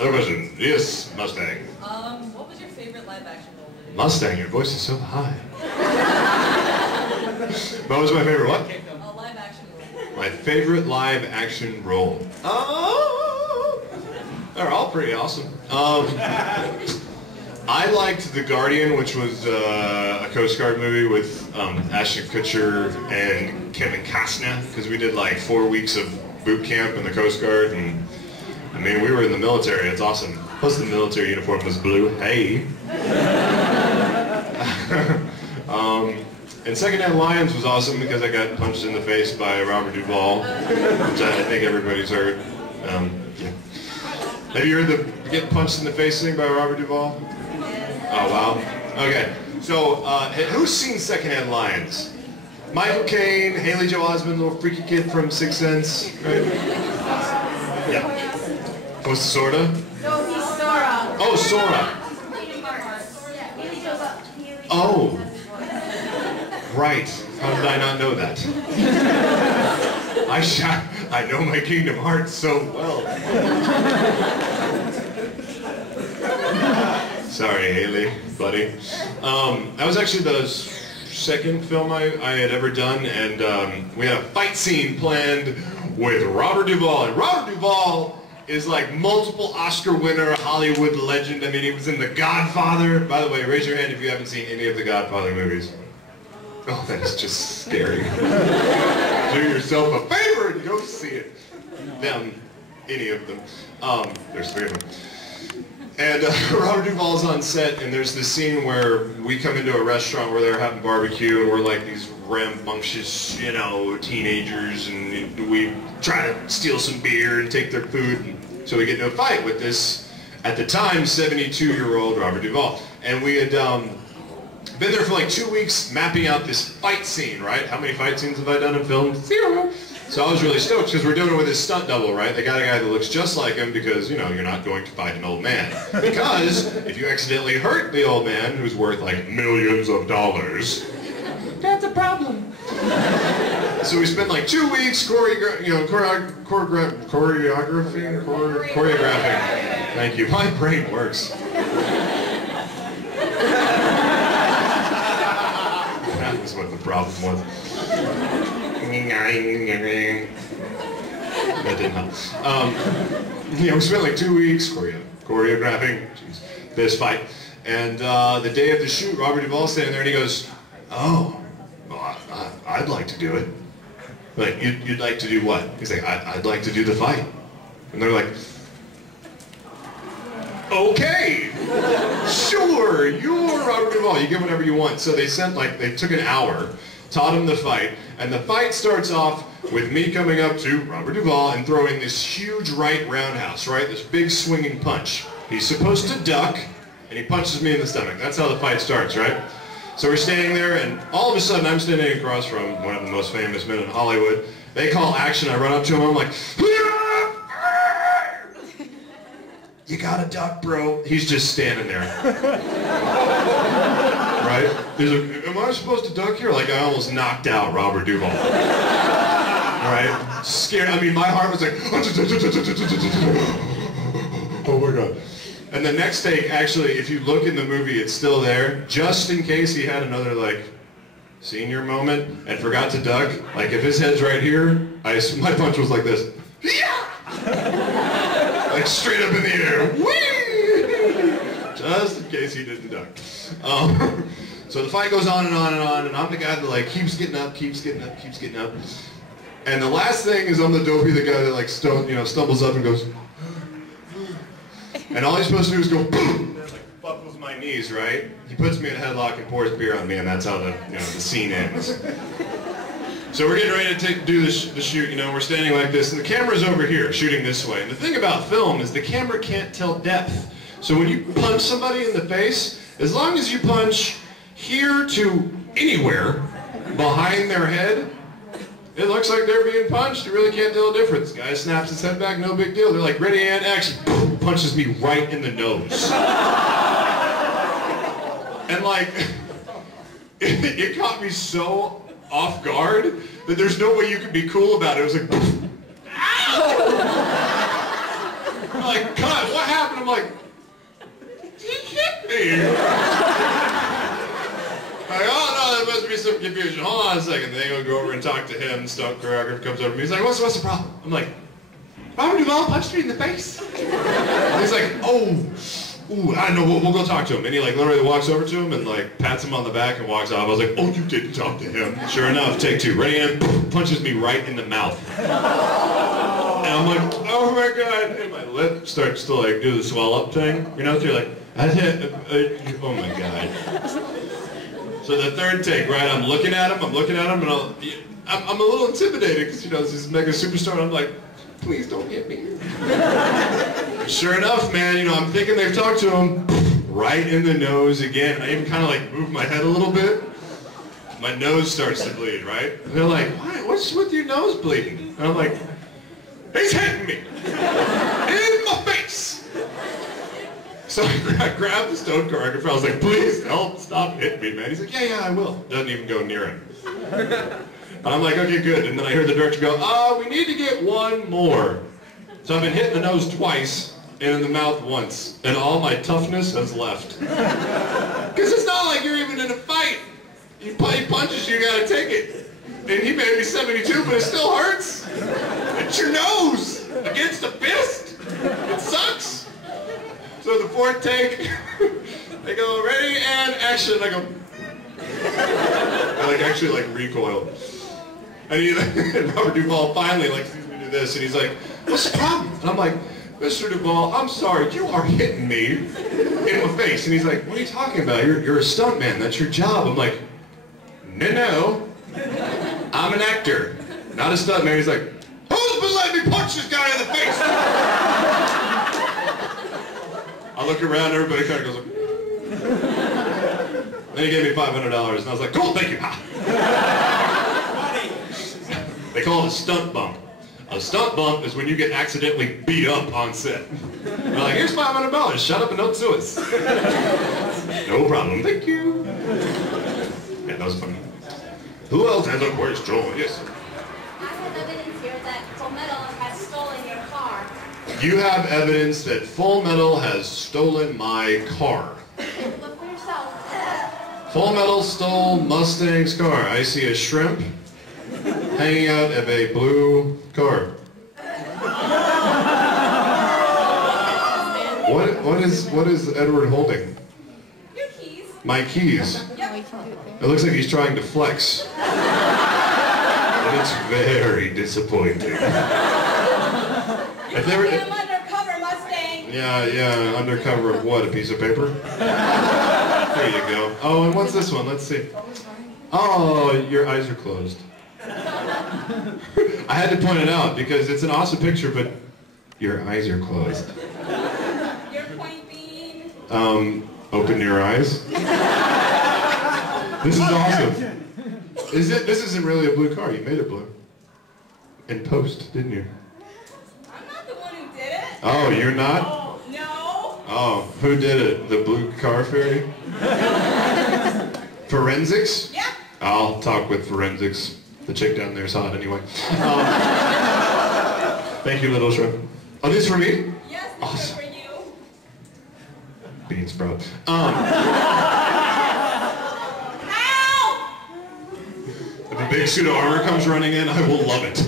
Other question. Yes, Mustang. What was your favorite live action role? Mustang, your voice is so high. What was my favorite what? Live action role. My favorite live action role. Oh, they're all pretty awesome. I liked The Guardian, which was a Coast Guard movie with Ashton Kutcher and Kevin Costner, because we did like 4 weeks of boot camp in the Coast Guard, and I mean, we were in the military. It's awesome. Plus, the military uniform was blue. Hey. And Secondhand Lions was awesome because I got punched in the face by Robert Duvall, which I think everybody's heard. Yeah. Have you heard the get punched in the face thing by Robert Duvall? Oh, wow. Okay. So, who's seen Secondhand Lions? Michael Caine, Haley Joel Osment, little freaky kid from Sixth Sense, right? Yeah. What's Sorta? No, he's Sora. Oh, Sora. Oh. Right. How did I not know that? I know my Kingdom Hearts so well. Sorry, Haley, buddy. That was actually the second film I had ever done, and we had a fight scene planned with Robert Duvall. And Robert Duvall is like multiple Oscar winner, Hollywood legend. I mean, he was in The Godfather. By the way, raise your hand if you haven't seen any of the Godfather movies. Oh, that is just scary. Do yourself a favor and go see it. Them, any of them. There's 3 of them. And Robert Duvall's on set, and there's this scene where we come into a restaurant where they're having barbecue, and we're like these rambunctious, you know, teenagers, and we try to steal some beer and take their food. And so we get into a fight with this, at the time, 72-year-old Robert Duvall. And we had been there for like 2 weeks mapping out this fight scene, right? How many fight scenes have I done in film? 0. So I was really stoked because we're doing it with his stunt double, right? They got a guy that looks just like him because, you know, you're not going to fight an old man. Because if you accidentally hurt the old man, who's worth like millions of dollars, that's a problem. So we spent like 2 weeks choreographing. Thank you. My brain works. That was what the problem was. That didn't help. We spent like 2 weeks choreographing this fight. And the day of the shoot, Robert Duvall's standing there and he goes, "Oh, well, I'd like to do it." Like, you'd like to do what? He's like, I'd like to do the fight. And they're like, "Okay, sure, you're Robert Duvall, you get whatever you want." So they took an hour, taught him the fight, and the fight starts off with me coming up to Robert Duvall and throwing this huge right roundhouse, right? This big swinging punch. He's supposed to duck, and he punches me in the stomach. That's how the fight starts, right? So we're standing there, and all of a sudden I'm standing across from one of the most famous men in Hollywood. They call action, I run up to him, I'm like, "You gotta duck, bro." He's just standing there. Right? He's like, "Am I supposed to duck here?" Like, I almost knocked out Robert Duvall. Right? Scared. I mean, my heart was like, oh my God. And the next take, actually, if you look in the movie, it's still there, just in case he had another, like, senior moment and forgot to duck. Like, if his head's right here, my punch was like this. Yeah! Like, straight up in the air. Whee! Just in case he didn't duck. So the fight goes on and on and on, and I'm the guy that, like, keeps getting up. And the last thing is I'm the guy that, like, stumbles up and goes, and all he's supposed to do is go boom, like buckles my knees, right? He puts me in a headlock and pours beer on me, and that's how the scene ends. So we're getting ready to do the shoot, we're standing like this, and the camera's over here, shooting this way. And the thing about film is the camera can't tell depth. So when you punch somebody in the face, as long as you punch here to anywhere behind their head, it looks like they're being punched. You really can't tell the difference. Guy snaps his head back, no big deal. They're like, "Ready and action." Boom, punches me right in the nose. And like, it caught me so off guard that there's no way you could be cool about it. It was like, ow! I'm like, "God, what happened?" I'm like, he hit me. Like, oh no, there must be some confusion. Hold on a second. Then I go over and talk to him. Stunt choreographer comes over to me. He's like, what's the problem? I'm like, Robert Duvall punched me in the face. And he's like, oh, ooh, I don't know. We'll go talk to him. And he like literally walks over to him and like pats him on the back and walks off. I was like, oh, you didn't talk to him. Sure enough, take two. Ready and punches me right in the mouth. And I'm like, oh my god. And my lip starts to like do the swell up thing. You know, so you're like, oh my god. So the third take, right, I'm looking at him, and I'm a little intimidated because, you know, this mega superstar, and I'm like, please don't hit me. Sure enough, man, you know, I'm thinking they've talked to him right in the nose again. I even kind of like move my head a little bit. My nose starts to bleed, right? And they're like, what's with your nose bleeding? And I'm like, he's hitting me in my face. So I grabbed the stunt choreographer. I was like, please help, stop hitting me, man. He's like, yeah, I will. Doesn't even go near him. And I'm like, okay, good. And then I hear the director go, we need to get one more. So I've been hit in the nose twice and in the mouth once. And all my toughness has left. Because it's not like you're even in a fight. He punches you, you gotta take it. And he made me 72, but it still hurts. It's your nose against a fist. It sucks. So the fourth take, they go, ready, and action. I go, I like actually like recoil. And Robert Duvall finally like sees me do this, and he's like, what's the problem? And I'm like, Mr. Duvall, I'm sorry, you are hitting me in the face. And he's like, what are you talking about? You're a stuntman, that's your job. I'm like, no, I'm an actor, not a stuntman. He's like, who's been letting me punch this guy in the face? I look around, everybody kind of goes like, then he gave me $500, and I was like, cool, thank you. They call it a stunt bump. A stunt bump is when you get accidentally beat up on set. They're like, here's $500, shut up and don't sue us. No problem, thank you. Yeah, that was funny. Who else has a question? Yes. I have evidence here that Full Metal has stolen your car. You have evidence that Full Metal has stolen my car. Look for yourself. Full Metal stole Mustang's car. I see a shrimp hanging out of a blue car. What is Edward holding? Your keys. My keys. Yep. It looks like he's trying to flex. And it's very disappointing. If they were, Get him undercover, Mustang. yeah, undercover of what? A piece of paper? There you go. Oh, and what's this one? Let's see. Oh, your eyes are closed. I had to point it out because it's an awesome picture, but your eyes are closed. Your point being? Open your eyes. This is awesome. This isn't really a blue car. You made it blue. In post, didn't you? I'm not the one who did it. Oh, you're not? Oh, no. Oh, who did it? The blue car fairy? Forensics? Yep. I'll talk with forensics. The chick down there is hot anyway. Thank you, little shrimp. Oh, this is for me? Yes, this Awesome. is for you. Beans, bro. Ow! If a big suit of armor comes running in, I will love it.